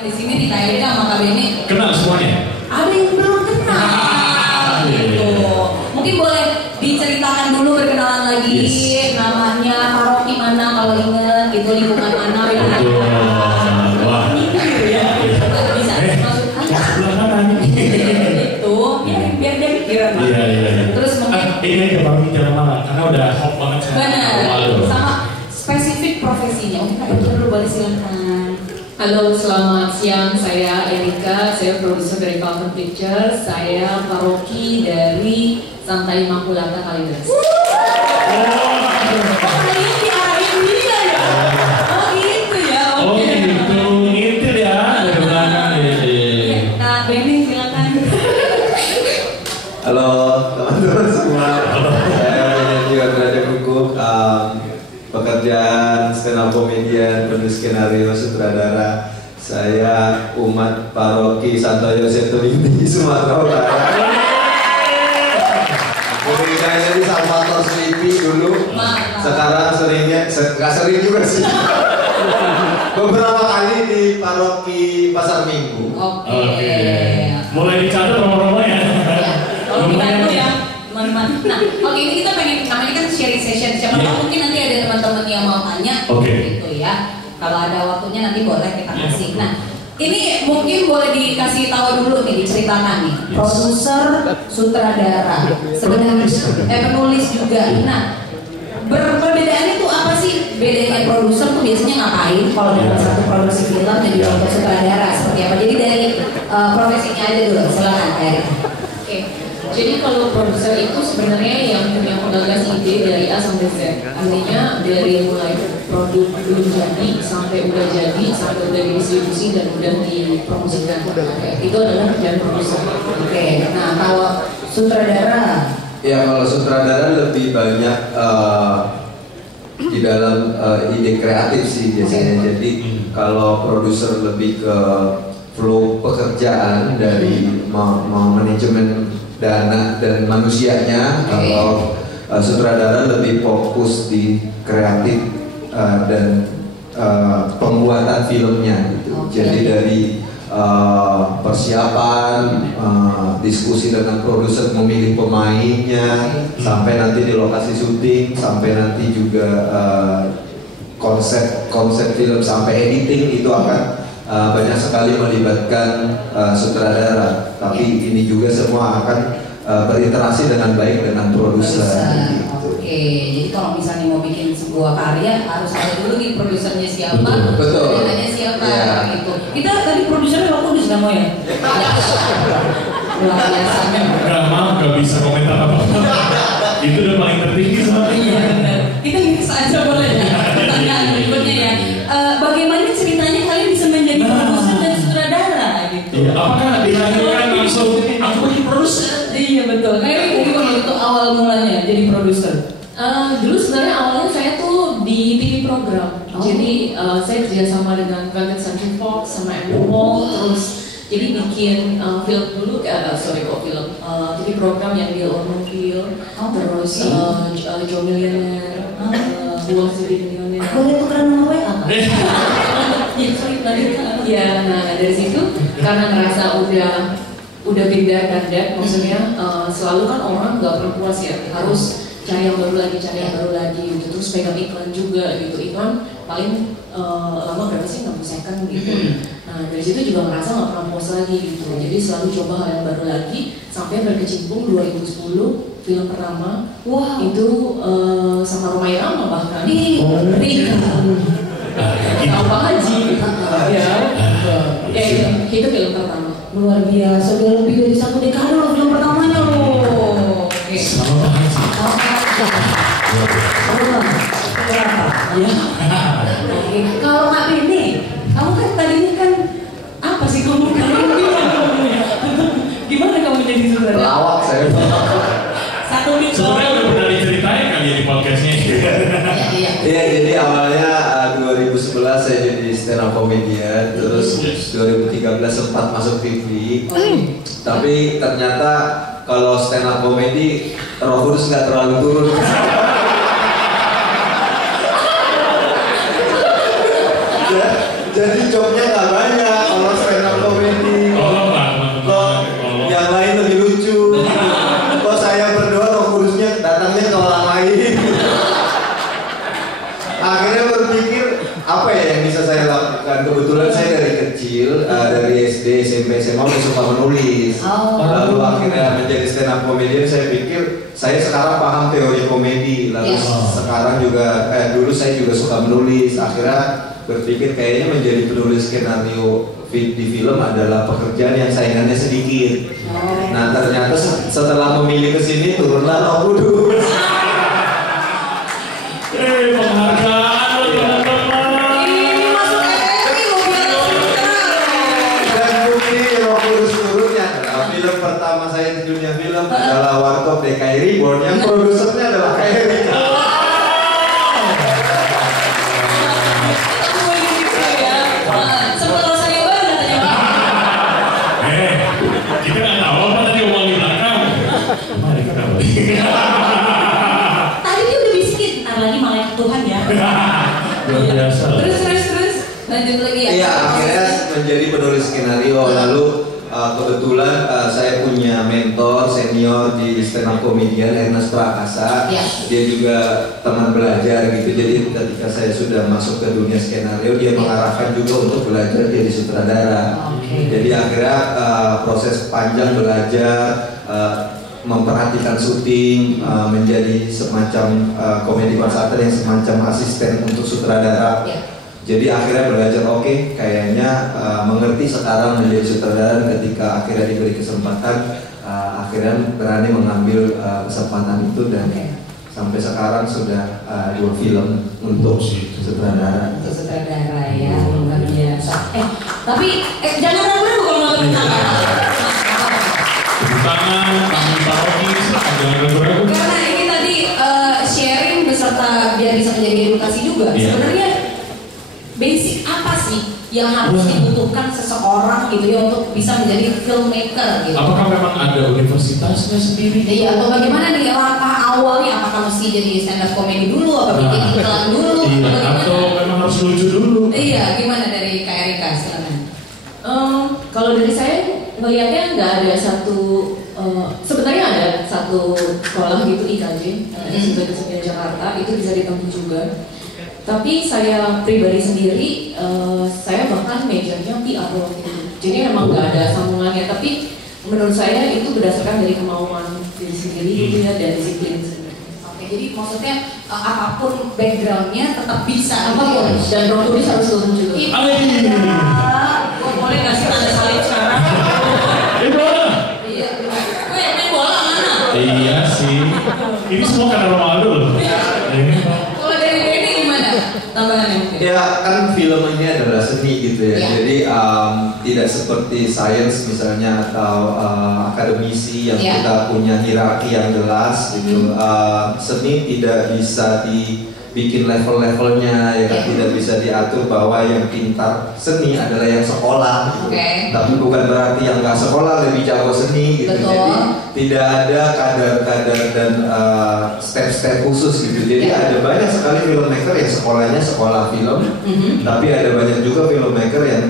di sini Rita Erika sama Kak Beni. Kenal semuanya? Ada yang belum kenal gitu. Mungkin boleh diceritakan dulu perkenalan lagi, namanya, paroki mana kalau inget, gitu lingkungan mana. Wah. Bisa masuk sebelah kanan. Itu biar dia pikiran. Iya. Terus mungkin ini ke paroki Jalan Malang karena udah hot banget benar. Sama spesifik profesinya. Mungkin Kak dulu boleh silakan. Halo, selamat siang. Saya Erika, saya produser dari Falcon Pictures. Saya paroki dari Santa Immaculata Kalideres. Kalian diarahin dia ya? Oh gitu ya, Oh oke. gitu, ngintil ya dari belakang. Kak Beni silakan. Halo teman-teman semua, saya penyanyi Raja Kukuh, pekerjaan stand up comedian, penulis skenario, sutradara. Saya umat paroki Santo Yosef Tulimi, Sumatera Utara. Saya jadi Salvator Slipi dulu, sekarang seringnya, nggak sering juga sih. Beberapa kali di paroki Pasar Minggu. Oke. Mulai dicatat nomor-nomor ya. Kalau dibantu ya, teman-teman. Nah, oke ini kita pengen, namanya kan sharing session. Siapa tahu mungkin nanti ada teman-teman yang mau tanya, gitu ya. Kalau ada waktunya nanti boleh kita kasih. Nah, ini mungkin boleh dikasih tahu dulu nih, diceritakan nih. Produser, sutradara, sebenarnya penulis juga. Nah, perbedaannya tuh apa sih? Bedanya produser tuh biasanya ngapain? Kalau dalam satu produksi film dan juga sutradara seperti apa? Jadi dari profesinya aja dulu, silakan Kak Erika. Oke, jadi kalau produser itu sebenarnya yang punya penggagas ide dari A sampai Z. Artinya dari mulai produk belum jadi sampai udah jadi, sampai udah didistribusi dan udah dipromosikan. Itu adalah kerjaan produser. Oke, nah kalau sutradara? Ya kalau sutradara lebih banyak di dalam ide kreatif sih biasanya. Jadi kalau produser lebih ke flow pekerjaan dari manajemen dana dan manusianya. Kalau sutradara lebih fokus di kreatif dan pembuatan filmnya gitu. Jadi dari persiapan, diskusi dengan produser memilih pemainnya, sampai nanti di lokasi syuting, sampai nanti juga konsep film sampai editing itu akan banyak sekali melibatkan sutradara. Tapi ini juga semua akan berinteraksi dengan baik dengan produser. Oke, jadi kalau misalnya mau bikin sebuah karya harus ada dulu nih produsernya siapa, sutradaranya siapa, gitu. Kita tadi produsernya Pak Kudus nggak mau ya? Luar biasa. Nggak bisa komentar apa-apa. Itu udah paling tertinggi soalnya. Iya benar. Kita bisa aja boleh ya. Pertanyaan berikutnya ya. Bagaimana ceritanya kalian bisa menjadi produser dan sutradara gitu? Iya, apakah dilahirkan langsung aku jadi produser? Iya betul. Kayak gimana itu awal mulanya jadi produser? Dulu sebenarnya awalnya saya tuh di TV program. Jadi saya kerjasama dengan Vantage Century Fox sama Andrew Wong, terus jadi bikin film dulu, film. Jadi program yang Deal or No Deal, terus Joe Millionaire, Who Wants to Be Millionaire. Boleh tukeran nama WA? Ya, nah dari situ karena ngerasa udah beda kandidat, maksudnya selalu kan orang nggak pernah puas ya, harus cari yang baru lagi gitu. Terus pegang iklan juga gitu, iklan paling lama berapa sih, 60 second gitu. Nah dari situ juga ngerasa nggak pernah puas lagi gitu, jadi selalu coba hal yang baru lagi sampai berkecimpung 2010 film pertama. Itu sama Roma Irama bahkan. Tahu Pak Haji, ya itu film pertama. Luar biasa, udah lebih dari 1 dekade loh film pertamanya loh. Oke. Kalau Kak Beni, kamu kan tadinya kan apa sih kamu gimana kamu jadi sutradara? Pelawak saya. Satu minggu. Sebenarnya udah pernah diceritain kali ya di podcastnya. Iya, jadi awalnya 2011 saya jadi stand up comedian, terus 2013 sempat masuk TV. Tapi ternyata kalau stand up comedy Roh Kudus nggak terlalu turun. Jadi jobnya nggak banyak. Kalau kebetulan saya dari kecil, dari SD, SMP, SMA udah suka menulis. Lalu akhirnya menjadi stand up comedian, saya pikir saya sekarang paham teori komedi. Lalu sekarang juga, dulu saya juga suka menulis. Akhirnya berpikir kayaknya menjadi penulis skenario di film adalah pekerjaan yang saingannya sedikit. Nah ternyata setelah memilih kesini turunlah Roh Kudus. Penghargaan teman-teman. Ini masuk RRI loh biar Dan bukti Roh Kudus turunnya. Nah, film pertama saya di dunia film adalah Warkop DKI Reborn, yang produsernya adalah KRI. Kita nggak tahu apa tadi omong di belakang. Mari kita balik. Tadi dia udah bisikin, ntar lagi malaikat Tuhan ya. Luar biasa. Terus lanjut lagi ya. Iya, akhirnya menjadi penulis skenario. Lalu kebetulan saya punya mentor senior di stand up comedian, Ernest Prakasa. Dia juga teman belajar gitu. Jadi ketika saya sudah masuk ke dunia skenario, dia mengarahkan juga untuk belajar jadi sutradara. Jadi akhirnya proses panjang belajar, memperhatikan syuting, menjadi semacam komedi konsultan yang semacam asisten untuk sutradara. Jadi akhirnya belajar kayaknya mengerti sekarang menjadi sutradara. Ketika akhirnya diberi kesempatan, akhirnya berani mengambil kesempatan itu dan sampai sekarang sudah 2 film untuk sutradara. Untuk sutradara ya, luar biasa. Tapi jangan ragu-ragu kalau mau tepuk tangan. Tepuk tangan, tangan paroki, jangan ragu-ragu. Karena ini tadi sharing beserta biar bisa menjadi edukasi juga. Sebenarnya basic apa sih yang harus dibutuhkan seseorang gitu ya untuk bisa menjadi filmmaker gitu? Apakah memang ada universitasnya sendiri? Iya, atau bagaimana nih langkah awalnya? Apakah mesti jadi stand up comedy dulu, apa bikin iklan dulu? Iya, atau memang harus lucu dulu? Iya, gimana dari Kak Erika? Silakan. Kalau dari saya melihatnya nggak ada satu, sebenarnya ada satu sekolah gitu IKJ, Institut Kesenian Jakarta, itu bisa ditempuh juga. Tapi saya pribadi sendiri, saya bahkan majornya PR waktu itu. Jadi memang nggak ada sambungannya, tapi menurut saya itu berdasarkan dari kemauan diri sendiri gitu ya, dan disiplin sendiri. Oke, jadi maksudnya apapun backgroundnya tetap bisa. Apapun, dan Roh Kudus harus turun juga. Boleh nggak sih tanda salib sekarang? Iya, gue main bola mana? Iya sih. Ini semua karena Ronaldo loh. Kalau dari Benny gimana tambahannya mungkin? Ya kan film ini adalah seni gitu ya. Jadi tidak seperti sains misalnya atau akademisi yang kita punya hierarki yang jelas gitu. Seni tidak bisa dibikin level-levelnya ya, tidak bisa diatur bahwa yang pintar seni adalah yang sekolah gitu. Tapi bukan berarti yang nggak sekolah lebih jago seni gitu. Jadi tidak ada kadar-kadar dan step-step khusus gitu. Jadi ada banyak sekali filmmaker yang sekolahnya sekolah film, tapi ada banyak juga filmmaker yang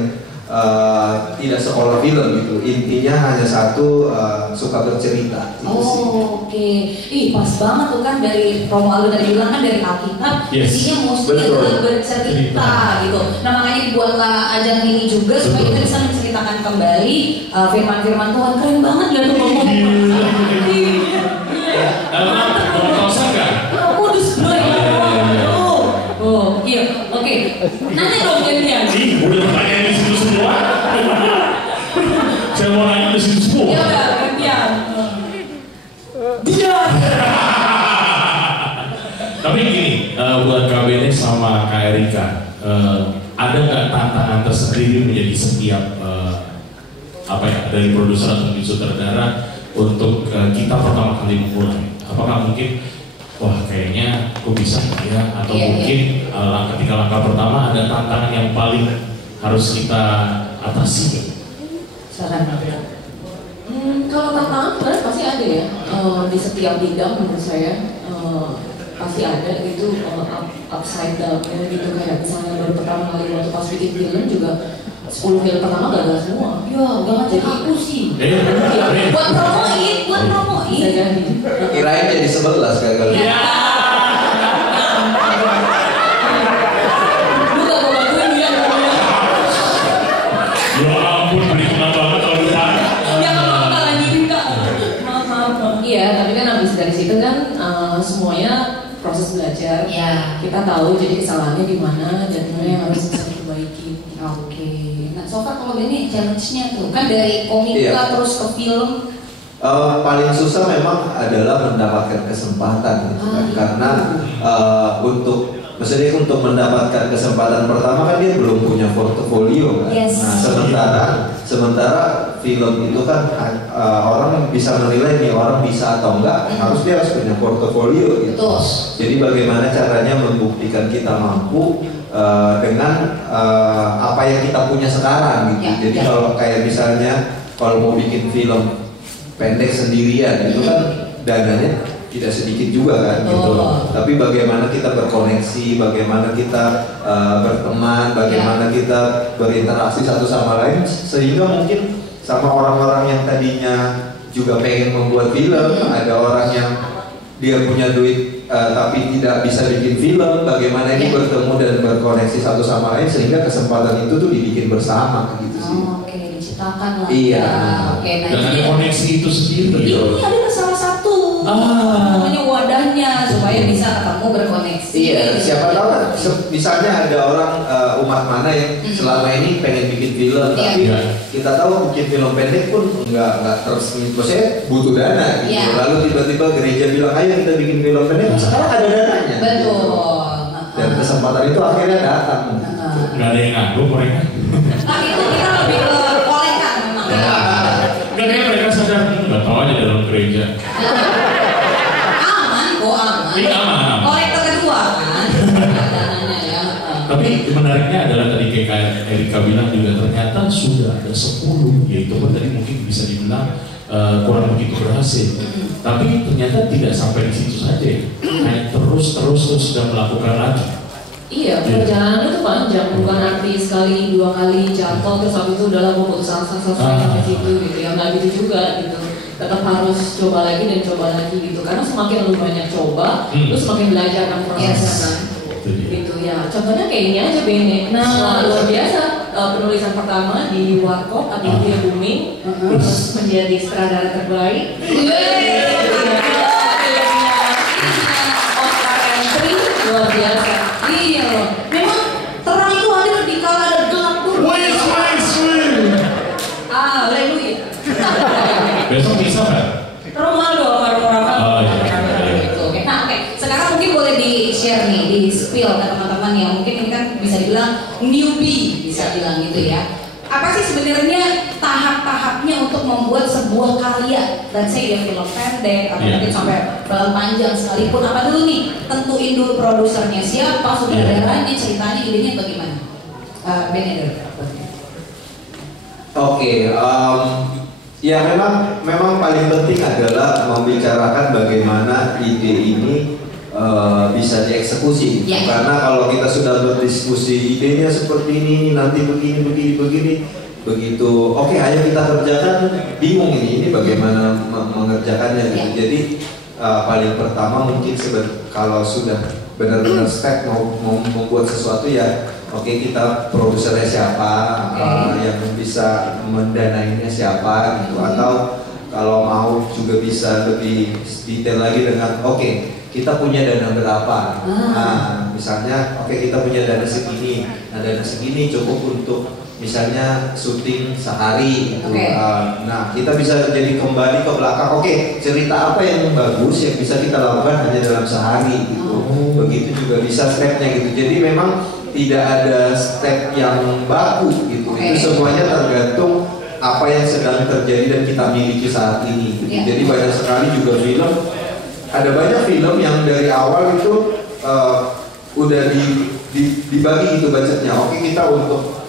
tidak sekolah film gitu. Intinya hanya satu, suka bercerita. Ih pas banget tuh kan dari Romo Aldo tadi bilang kan dari Alkitab, isinya mesti adalah bercerita gitu. Nah makanya dibuatlah ajang ini juga supaya kita bisa menceritakan kembali firman-firman Tuhan. Keren banget gak tuh ngomong? Kudus bro ya. Iya, oke. Nanti dong jadinya. Udah pertanyaan di situ semua. Saya mau nanya di situ semua. Ya udah, gantian. Tapi gini, buat Kak Bene sama Kak Erika, ada nggak tantangan tersendiri menjadi setiap dari produser atau sutradara untuk kita pertama kali memulai? Apakah mungkin kayaknya aku bisa ya, atau mungkin ketika langkah pertama ada tantangan yang paling harus kita atasi? Kalau tantangan sebenarnya pasti ada ya, di setiap bidang menurut saya pasti ada gitu, upside down-nya gitu. Kayak misalnya baru pertama kali waktu pas bikin film juga 10 film pertama gagal semua. Ya gak jadi aku sih. Buat promoin. Kirain jadi 11 gagal. Ya. Kita tahu jadi kesalahannya di mana dan mana yang harus bisa diperbaiki. Oke. Nah, so far kalau ini challenge-nya tuh kan dari komika terus ke film. Paling susah memang adalah mendapatkan kesempatan gitu kan. Karena maksudnya untuk mendapatkan kesempatan pertama kan dia belum punya portofolio kan. Yes. Nah sementara film itu kan orang bisa menilai nih orang bisa atau enggak, harus punya portofolio gitu. Betul. Jadi bagaimana caranya membuktikan kita mampu dengan apa yang kita punya sekarang gitu. Jadi kalau kayak misalnya kalau mau bikin film pendek sendirian itu kan dananya tidak sedikit juga kan gitu. Tapi bagaimana kita berkoneksi, bagaimana kita berteman, bagaimana kita berinteraksi satu sama lain sehingga mungkin sama orang-orang yang tadinya juga pengen membuat film, ada orang yang dia punya duit tapi tidak bisa bikin film, bagaimana ini bertemu dan berkoneksi satu sama lain sehingga kesempatan itu tuh dibikin bersama gitu sih. Oke, diciptakan lah. Iya. Oke, nah dan ada koneksi itu sendiri. Ini adalah salah satu namanya wadahnya supaya bisa ketemu berkoneksi. Iya, siapa tahu kan misalnya ada orang umat mana yang selama ini pengen bikin film, tapi kita tahu bikin film pendek pun nggak terus, maksudnya butuh dana gitu. Lalu tiba-tiba gereja bilang ayo kita bikin film pendek, sekarang ada dananya. Betul. Gitu. Dan kesempatan itu akhirnya datang. Nggak ada yang nganggur mereka. Nah itu kita lebih ke kolekan memang. Nggak kayak mereka sadar nggak tahu aja dalam gereja. Aman. Ini aman. Kolektor kedua kan. Dananya ya. Tapi menariknya adalah tadi kayak Erika bilang juga ternyata sudah ada 10, yaitu kan tadi mungkin bisa dibilang kurang begitu berhasil. Tapi ternyata tidak sampai di situ saja, hanya terus sudah melakukan lagi. Iya, perjalanan itu panjang, bukan arti sekali, 2 kali jatuh terus habis itu udahlah mau putus asa selesai sampai situ gitu. Ya nggak gitu juga gitu. Tetap harus coba lagi dan coba lagi gitu. Karena semakin lu banyak coba, lu semakin belajar kan prosesnya kan. Gitu ya. Contohnya kayak ini aja Bene. Nah, luar biasa. Penulisan pertama di Warkop, abis itu yang booming, terus menjadi sutradara terbaik. Luar biasa. Iya loh. Memang terang itu hadir di kala ada gelap dulu. Haleluya. Besok bisa kan? Rumah dong orang-orang. Oh iya. Gitu. Oke. Nah, oke. Sekarang mungkin boleh di-share nih, di-spill ke teman-teman yang mungkin ini kan bisa dibilang newbie, bisa bilang gitu ya. Apa sih sebenarnya tahap-tahapnya untuk membuat sebuah karya? Dan saya ya film pendek atau mungkin sampai film panjang sekalipun, apa dulu nih? Tentuin dulu produsernya siapa, sutradaranya, ceritanya, idenya bagaimana? Beneder. Oke, ya memang paling penting adalah membicarakan bagaimana ide ini bisa dieksekusi. Karena kalau kita sudah berdiskusi idenya seperti ini, nanti begini, begitu oke ayo kita kerjakan, bingung ini bagaimana mengerjakannya gitu. Jadi paling pertama mungkin kalau sudah benar-benar step mau membuat sesuatu ya oke, kita produsernya siapa, yang bisa mendanainya siapa gitu. Atau kalau mau juga bisa lebih detail lagi dengan oke, kita punya dana berapa. Nah, misalnya oke, kita punya dana segini. Nah, dana segini cukup untuk misalnya syuting sehari gitu. Nah, kita bisa jadi kembali ke belakang. Oke, cerita apa yang bagus yang bisa kita lakukan hanya dalam sehari gitu. Begitu juga bisa stepnya gitu. Jadi memang tidak ada step yang baku gitu. Itu semuanya tergantung apa yang sedang terjadi dan kita miliki saat ini gitu. Jadi banyak sekali juga film, ada banyak film yang dari awal itu udah dibagi gitu budgetnya. Oke, kita untuk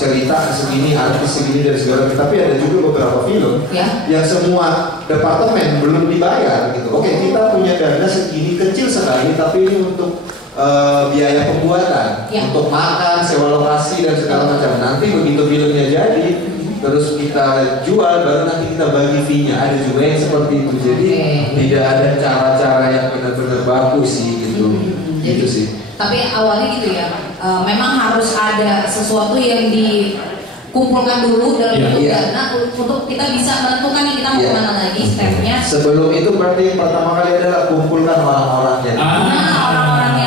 cerita segini, artis segini dan segala. Tapi ada juga beberapa film yang semua departemen belum dibayar gitu. Oke, kita punya dana segini kecil sekali, tapi ini untuk biaya pembuatan, untuk makan, sewa lokasi dan segala macam. Nanti begitu filmnya jadi, terus kita jual, baru nanti kita bagi fee-nya. Ada juga yang seperti itu. Jadi tidak ada cara-cara yang benar-benar bagus sih gitu. Gitu sih. Tapi awalnya gitu ya, memang harus ada sesuatu yang dikumpulkan dulu dalam bentuk dana untuk kita bisa menentukan nih kita mau kemana lagi stepnya. Sebelum itu berarti yang pertama kali adalah kumpulkan orang-orangnya. Orang-orangnya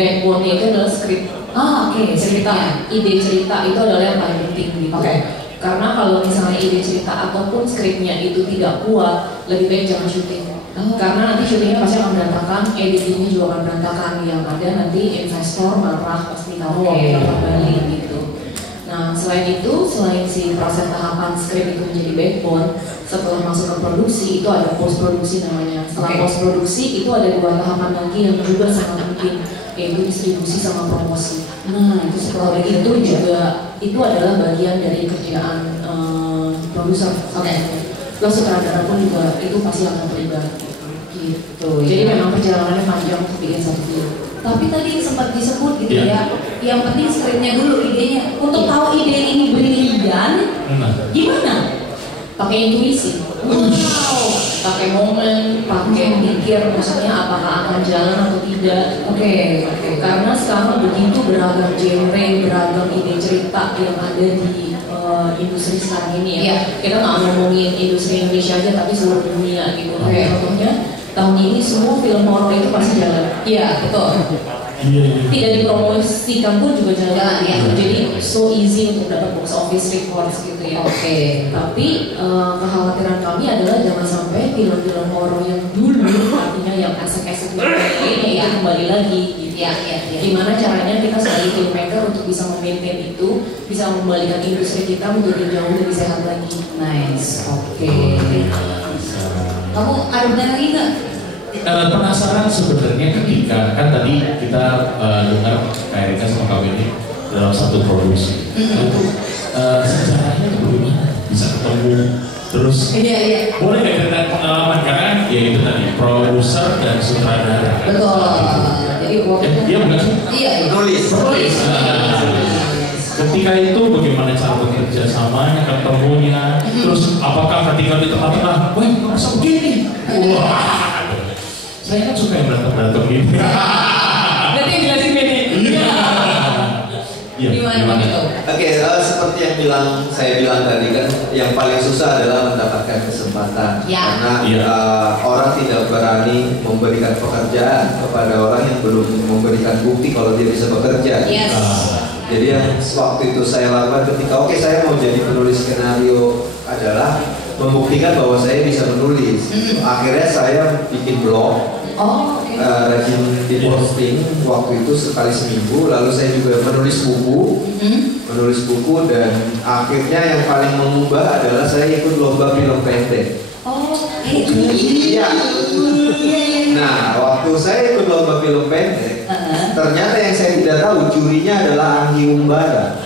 backbone-nya itu adalah skrip. Oke, Cerita, ide cerita itu adalah yang paling penting gitu. Karena kalau misalnya ide cerita ataupun skripnya itu tidak kuat, lebih baik jangan syuting. Karena nanti syutingnya pasti akan berantakan, editingnya juga akan berantakan, yang ada nanti investor marah pasti tahu waktu kembali gitu. Nah selain itu, selain si proses tahapan skrip itu menjadi backbone, setelah masuk ke produksi itu ada post produksi namanya. Setelah post produksi itu ada 2 tahapan lagi yang juga sangat penting, yaitu distribusi sama promosi. Nah itu setelah itu juga itu adalah bagian dari kerjaan produser. Plus sutradara pun juga itu pasti akan terlibat gitu. Jadi memang perjalanannya panjang untuk bikin satu film. Tapi tadi sempat disebut gitu ya, yang penting skripnya dulu, idenya. Untuk tahu ide ini brilian, gimana? Pakai intuisi. Wow. Pakai momen, pakai pikir, maksudnya apakah akan jalan atau tidak. Karena sekarang begitu beragam genre, beragam ide cerita yang ada di industri sekarang ini ya. Kita nggak ngomongin industri Indonesia aja, tapi seluruh dunia gitu. Contohnya tahun ini semua film horor itu pasti jalan. Iya, betul. Tidak dipromosikan pun juga jalan. Jadi so easy untuk dapat box office records gitu ya. Tapi kekhawatiran kami adalah jangan sampai film-film horor yang dulu, artinya yang esek-esek ini ya kembali lagi. Gimana caranya kita sebagai filmmaker untuk bisa memaintain itu, bisa membalikan industri kita menjadi jauh lebih sehat lagi. Nice. Kamu ada pertanyaan lagi nggak? Penasaran sebenarnya ketika kan tadi kita dengar Kak Erika sama Kak Wendy dalam satu produksi. Sejarahnya bagaimana bisa ketemu terus? Boleh nggak cerita pengalaman karena ya itu tadi produser dan sutradara. Betul. Jadi waktu dia bukan sih? Penulis. Ketika itu bagaimana cara bekerja samanya, ketemunya, terus apakah ketika di tengah-tengah, wah masa begini? Wah, saya kan suka yang berantem-berantem gitu. Berarti yang jelasin Benny. Gimana gitu? Seperti yang saya bilang tadi kan, yang paling susah adalah mendapatkan kesempatan. Karena orang tidak berani memberikan pekerjaan kepada orang yang belum memberikan bukti kalau dia bisa bekerja. Jadi yang waktu itu saya lakukan ketika saya mau jadi penulis skenario adalah membuktikan bahwa saya bisa menulis. Akhirnya saya bikin blog, rajin di posting waktu itu sekali seminggu. Lalu saya juga menulis buku, dan akhirnya yang paling mengubah adalah saya ikut lomba film pendek. Nah, waktu saya ikut lomba film pendek, ternyata yang saya tidak tahu jurinya adalah Anggi Umbara.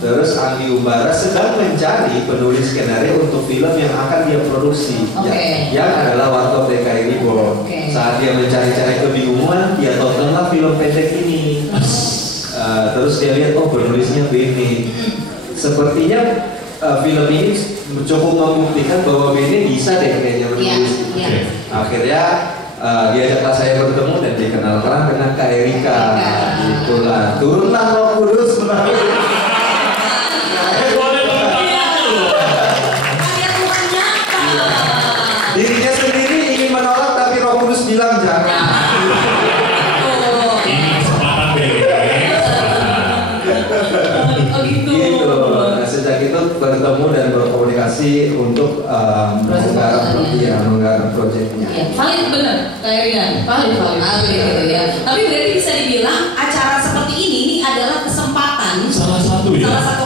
Terus Anggi Umbara sedang mencari penulis skenario untuk film yang akan dia produksi, yang adalah Warkop DKI Reborn. Saat dia mencari-cari kebingungan, dia tontonlah film pendek ini. Terus dia lihat, penulisnya Benny. Sepertinya film ini cukup membuktikan bahwa Benny bisa deh kayaknya menulis. Akhirnya diajaklah saya bertemu dan dikenalkan dengan Kak Erika. Itulah turunlah Roh Kudus melalui. Dirinya sendiri ingin menolak tapi Roh Kudus bilang jangan. Ini kesempatan Gitu. Nah, sejak itu bertemu dan berkomunikasi untuk menggarap proyeknya. Valid bener, Kak Erika. Valid gitu ya. Tapi berarti bisa dibilang acara seperti ini adalah kesempatan. Salah satu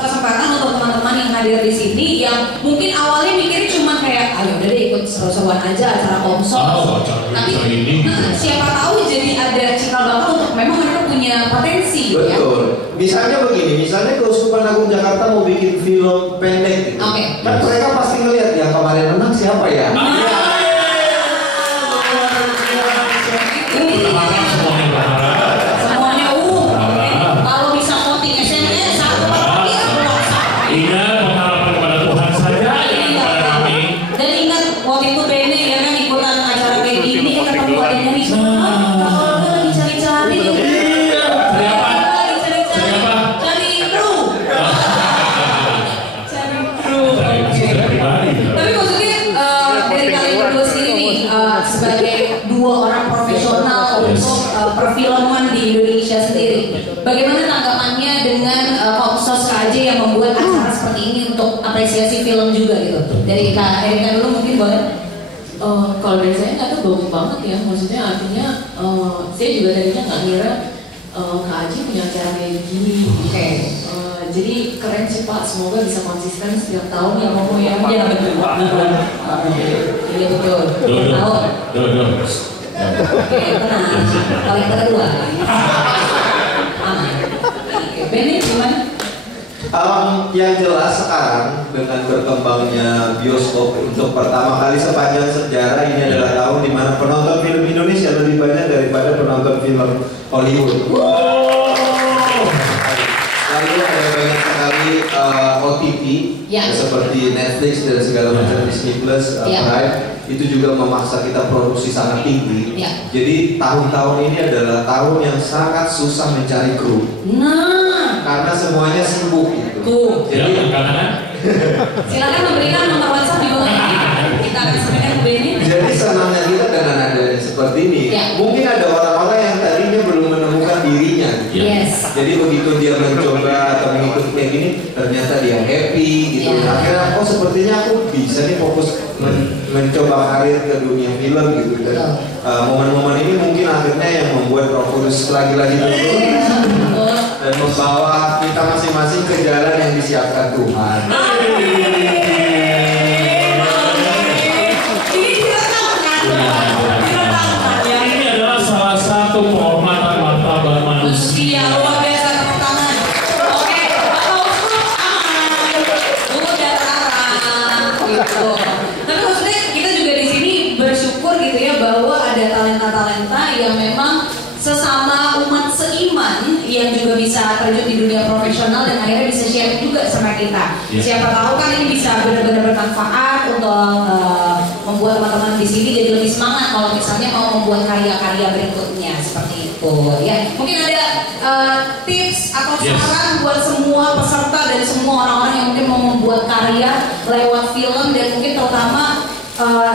kesempatan untuk teman-teman yang hadir di sini yang mungkin awalnya mikirnya cuma kayak, ayo udah deh ikut seru-seruan aja acara komsos. Tapi siapa tahu jadi ada cikal bakal untuk memang mereka punya potensi. Betul. Misalnya begini, misalnya Keuskupan Agung Jakarta mau bikin film pendek gitu. Kan mereka pasti ngelihat yang kemarin menang siapa ya? Semuanya kalau bisa voting SMS satu ingat mengharapkan kepada Tuhan saja, kepada kami. Dan ingat waktu itu Bene ya kan ikutan acara kayak gini ketemu adanya di sana. Lagi cari-cari. Cari kru. Tapi maksudnya dari Bagaimana tanggapannya dengan Kopsos KJ yang membuat acara seperti ini untuk apresiasi film juga gitu? Dari Kak Erika dulu mungkin boleh? Kalau dari saya nggak tuh bagus banget ya, maksudnya artinya saya juga tadinya nggak ngira Kak Aji punya acara kayak gini. Oke. Jadi keren sih Pak, semoga bisa konsisten setiap tahun ya Momo ya. Iya betul. Iya betul. Tahu. Oke, tenang. Kalau yang kedua, aman. Oke, Benny gimana? Yang jelas sekarang dengan berkembangnya bioskop untuk pertama kali sepanjang sejarah ini adalah tahun di mana penonton film Indonesia lebih banyak daripada penonton film Hollywood. Lalu ada banyak sekali OTT seperti Netflix dan segala macam, Disney Plus, Prime, itu juga memaksa kita produksi sangat tinggi. Jadi tahun-tahun ini adalah tahun yang sangat susah mencari kru. Karena semuanya sibuk gitu. Jadi silakan memberikan nomor WhatsApp di bawah ini. Kita akan sampaikan ke Benny. Jadi senangnya kita dengan adanya seperti ini. Mungkin ada orang-orang yang tadinya belum menemukan dirinya. Jadi begitu dia mencoba atau mengikuti kayak gini, ternyata dia happy gitu. Akhirnya sepertinya aku bisa nih fokus mencoba karir ke dunia film gitu. Dan momen-momen ini mungkin akhirnya yang membuat Profurus lagi-lagi dan membawa kita masing-masing ke jalan yang disiapkan Tuhan. Ini adalah salah satu penghormatan martabat manusia. Luar biasa, tepuk tangan. Oke, Bapak Uskup aman. Tunggu darah gitu. Tapi maksudnya kita juga di sini bersyukur gitu ya bahwa ada talenta-talenta yang memang sesama umat seiman yang juga bisa terjun di dunia profesional dan akhirnya bisa share juga sama kita. Siapa tahu kan ini bisa benar-benar bermanfaat untuk membuat teman-teman di sini jadi lebih semangat kalau misalnya mau membuat karya-karya berikutnya seperti itu. Ya, mungkin ada tips atau saran buat semua peserta dan semua orang-orang yang mungkin mau membuat karya lewat film dan mungkin terutama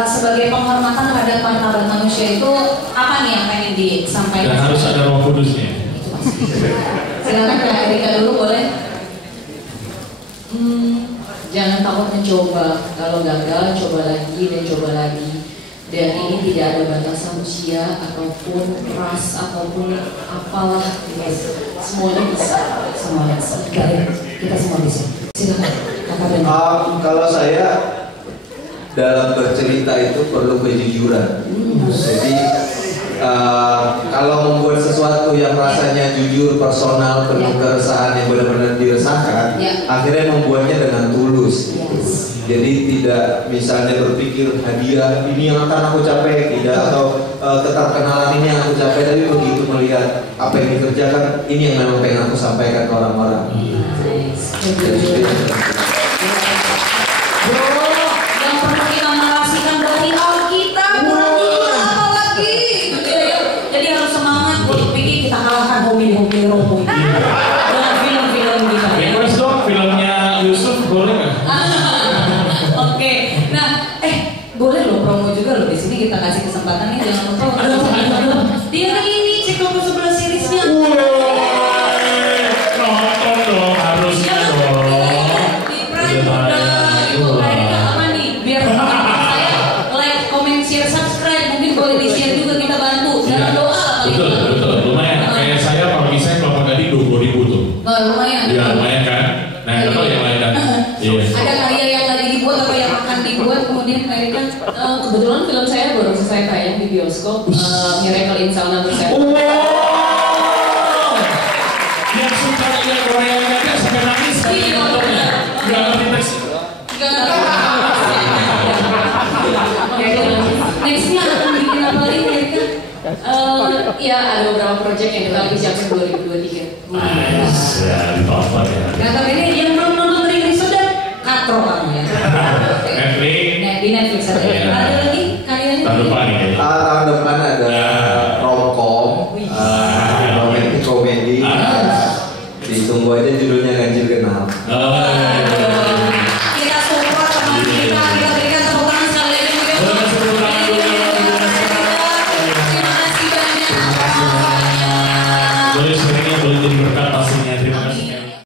sebagai penghormatan terhadap martabat manusia itu apa nih yang pengen disampaikan? Dan harus ada Roh Kudusnya. Silakan Kak Erika dulu boleh. Jangan takut mencoba. Kalau gagal, coba lagi dan coba lagi. Dan ini tidak ada batasan usia ataupun ras ataupun apalah. Semuanya bisa. Semuanya bisa. Kita semua bisa. Silakan. Kalau saya dalam bercerita itu perlu kejujuran. Jadi kalau membuat sesuatu yang rasanya jujur, personal, penuh keresahan yang benar-benar dirasakan, akhirnya membuatnya dengan tulus. Jadi tidak misalnya berpikir hadiah ini yang akan aku capai, tidak, atau keterkenalan ini yang aku capai, tapi begitu melihat apa yang dikerjakan, ini yang memang pengen aku sampaikan ke orang-orang. Hobi Romo dengan film-film kita. Request dong filmnya Yusuf, boleh nggak? Oke, nah boleh loh promo juga loh di sini kita kasih kesempatan nih, jangan lupa. Dia kan ini cek toko sebelah seriesnya. Nonton dong, harusnya dong. Di Prime udah itu kayaknya apa nih? Biar saya like, comment, share, subscribe, mungkin boleh di share juga kita bantu. Jangan doa. Betul, lumayan. Kayak saya kalau bisa Kelapa Gading 20.000 tuh. Lumayan. Iya lumayan kan. Nah kalau yang lain kan. Ada karya yang lagi dibuat atau yang akan dibuat kemudian Amerika. Kebetulan film saya baru selesai tayang di bioskop. Miracle in Sauna Bersama. Yang suka lihat Korea aja sampai nangis tadi nontonnya. Gak ngerti teks. Nextnya akan bikin apa lagi Amerika? Ya ada beberapa proyek yang kita lagi siapin 2023. Ya, ditonton ya. Nah tapi ini yang belum nonton Ring Ring Sedap, katro kamu ya.